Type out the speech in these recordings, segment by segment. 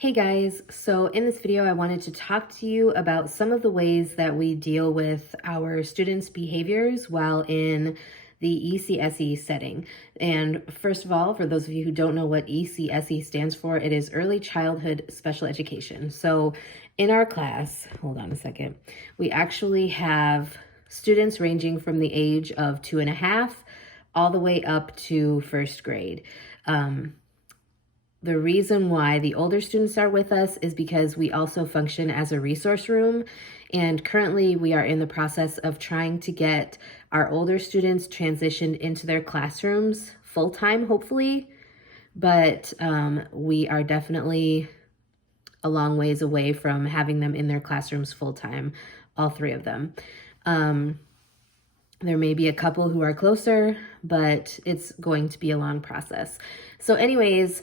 Hey guys, so in this video I wanted to talk to you about some of the ways that we deal with our students' behaviors while in the ECSE setting. And first of all, for those of you who don't know what ECSE stands for, it is Early Childhood Special Education. So in our class, hold on a second, we actually have students ranging from the age of 2.5 all the way up to first grade. The reason why the older students are with us is because we also function as a resource room. And currently we are in the process of trying to get our older students transitioned into their classrooms full-time, hopefully. But we are definitely a long ways away from having them in their classrooms full-time, all three of them. There may be a couple who are closer, but it's going to be a long process. So anyways,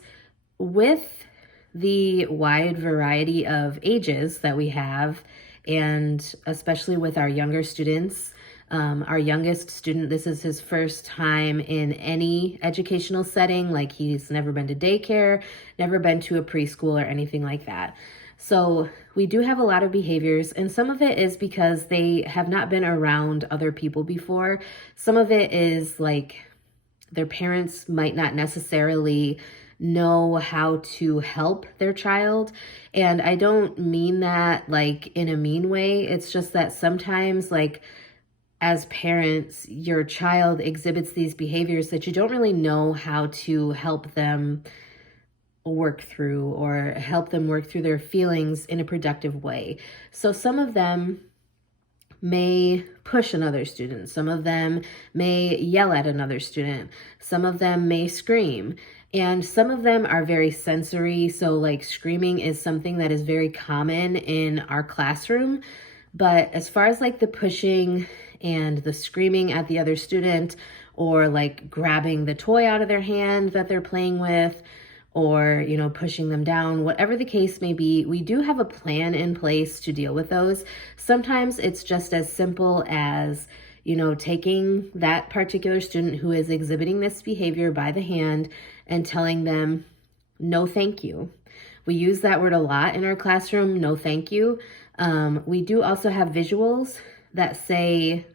with the wide variety of ages that we have, and especially with our younger students, our youngest student, this is his first time in any educational setting. Like, he's never been to daycare, never been to a preschool or anything like that. So we do have a lot of behaviors, and some of it is because they have not been around other people before. Some of it is like their parents might not necessarily know how to help their child. And I don't mean that like in a mean way. It's just that sometimes, like, as parents, your child exhibits these behaviors that you don't really know how to help them work through, or help them work through their feelings in a productive way. So some of them may push another student. Some of them may yell at another student. Some of them may scream. And some of them are very sensory. So like screaming is something that is very common in our classroom. But as far as like the pushing and the screaming at the other student, or like grabbing the toy out of their hand that they're playing with, or, pushing them down, whatever the case may be, we do have a plan in place to deal with those. Sometimes it's just as simple as, taking that particular student who is exhibiting this behavior by the hand and telling them, no, thank you. We use that word a lot in our classroom, no, thank you. We do also have visuals that say,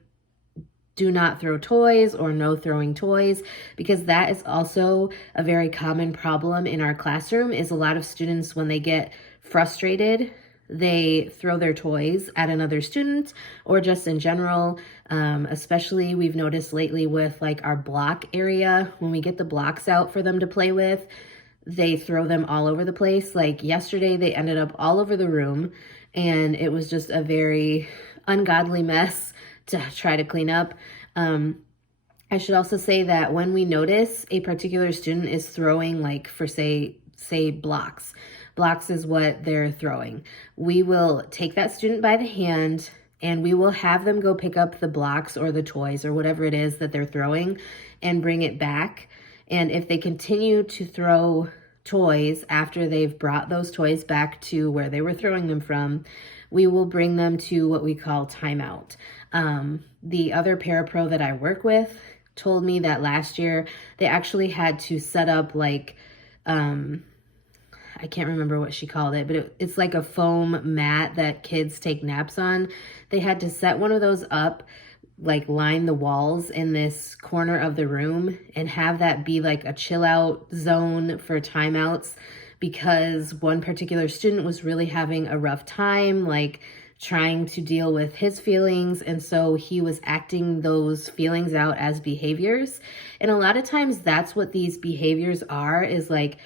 do not throw toys, or no throwing toys, because that is also a very common problem in our classroom. Is a lot of students, when they get frustrated, they throw their toys at another student, or just in general. Especially we've noticed lately with like our block area, when we get the blocks out for them to play with, they throw them all over the place. Like yesterday, they ended up all over the room, and it was just a very ungodly mess to try to clean up. I should also say that when we notice a particular student is throwing, like, for say blocks is what they're throwing, we will take that student by the hand and we will have them go pick up the blocks or the toys or whatever it is that they're throwing and bring it back. And if they continue to throw toys after they've brought those toys back to where they were throwing them from, we will bring them to what we call timeout. The other parapro that I work with told me that last year they actually had to set up like, I can't remember what she called it, but it's like a foam mat that kids take naps on. They had to set one of those up, like line the walls in this corner of the room, and have that be like a chill out zone for timeouts, because one particular student was really having a rough time, like trying to deal with his feelings. And so he was acting those feelings out as behaviors. And a lot of times that's what these behaviors are, is like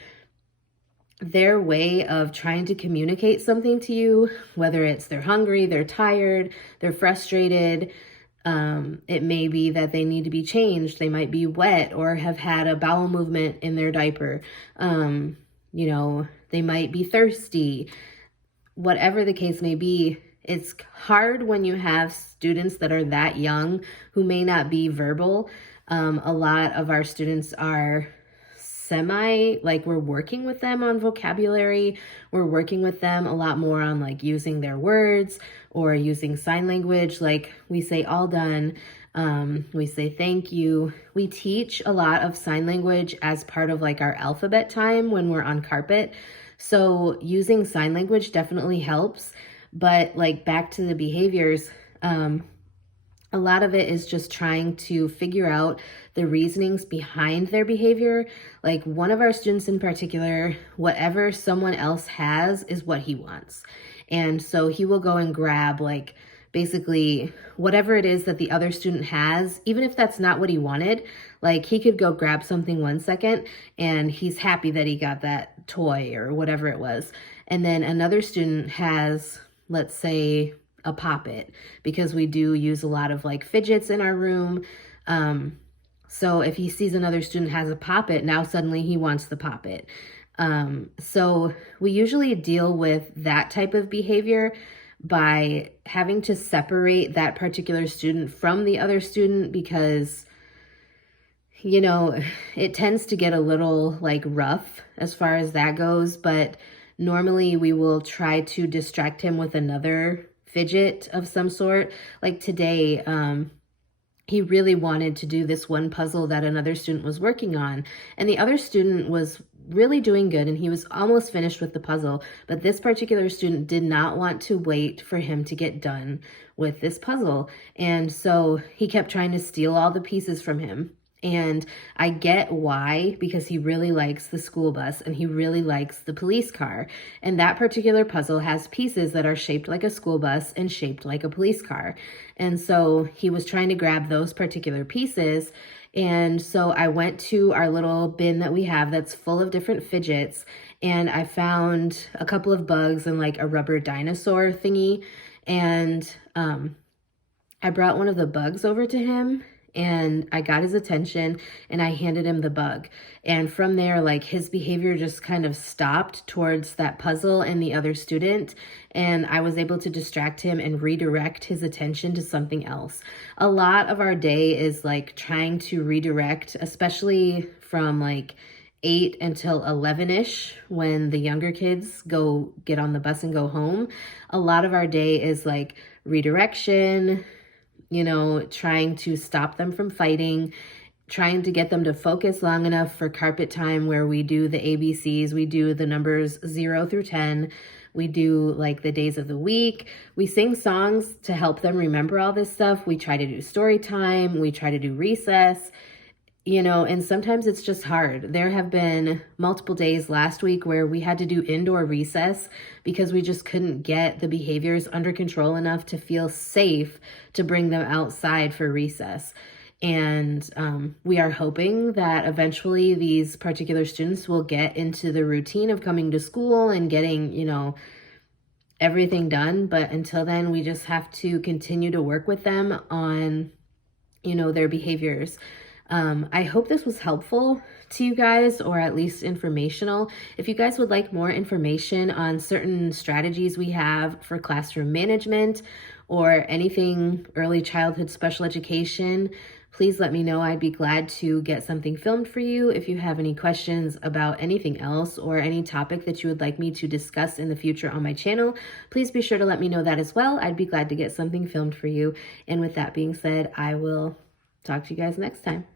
their way of trying to communicate something to you, whether it's they're hungry, they're tired, they're frustrated. It may be that they need to be changed. They might be wet or have had a bowel movement in their diaper. They might be thirsty. Whatever the case may be, it's hard when you have students that are that young who may not be verbal. A lot of our students are like we're working with them on vocabulary. We're working with them a lot more on like using their words or using sign language. Like we say all done, we say thank you. We teach a lot of sign language as part of like our alphabet time when we're on carpet. So using sign language definitely helps, but like back to the behaviors, a lot of it is just trying to figure out the reasonings behind their behavior. Like one of our students in particular, whatever someone else has is what he wants. And so he will go and grab like basically whatever it is that the other student has, even if that's not what he wanted. Like he could go grab something 1 second and he's happy that he got that toy or whatever it was. And then another student has, let's say, a poppet, because we do use a lot of like fidgets in our room. So if he sees another student has a poppet, now suddenly he wants the poppet. So we usually deal with that type of behavior by having to separate that particular student from the other student, because you know, it tends to get a little like rough as far as that goes, but normally we will try to distract him with another fidget of some sort. Like today, he really wanted to do this one puzzle that another student was working on, and the other student was really doing good and he was almost finished with the puzzle, but this particular student did not want to wait for him to get done with this puzzle, and so he kept trying to steal all the pieces from him. And I get why, because he really likes the school bus and he really likes the police car. And that particular puzzle has pieces that are shaped like a school bus and shaped like a police car. And so he was trying to grab those particular pieces. And so I went to our little bin that we have that's full of different fidgets, and I found a couple of bugs and like a rubber dinosaur thingy. And I brought one of the bugs over to him and I got his attention and I handed him the bug. And from there, like his behavior just kind of stopped towards that puzzle and the other student. And I was able to distract him and redirect his attention to something else. A lot of our day is like trying to redirect, especially from like 8 until 11-ish, when the younger kids go get on the bus and go home. A lot of our day is like redirection, you know, trying to stop them from fighting, trying to get them to focus long enough for carpet time, where we do the ABCs, we do the numbers 0 through 10, we do like the days of the week, we sing songs to help them remember all this stuff, we try to do story time, we try to do recess, you know, and sometimes it's just hard. There have been multiple days last week where we had to do indoor recess because we just couldn't get the behaviors under control enough to feel safe to bring them outside for recess. And we are hoping that eventually these particular students will get into the routine of coming to school and getting, you know, everything done. But until then, we just have to continue to work with them on, you know, their behaviors. I hope this was helpful to you guys, or at least informational. If you guys would like more information on certain strategies we have for classroom management or anything early childhood special education, please let me know. I'd be glad to get something filmed for you. If you have any questions about anything else or any topic that you would like me to discuss in the future on my channel, please be sure to let me know that as well. I'd be glad to get something filmed for you. And with that being said, I will talk to you guys next time.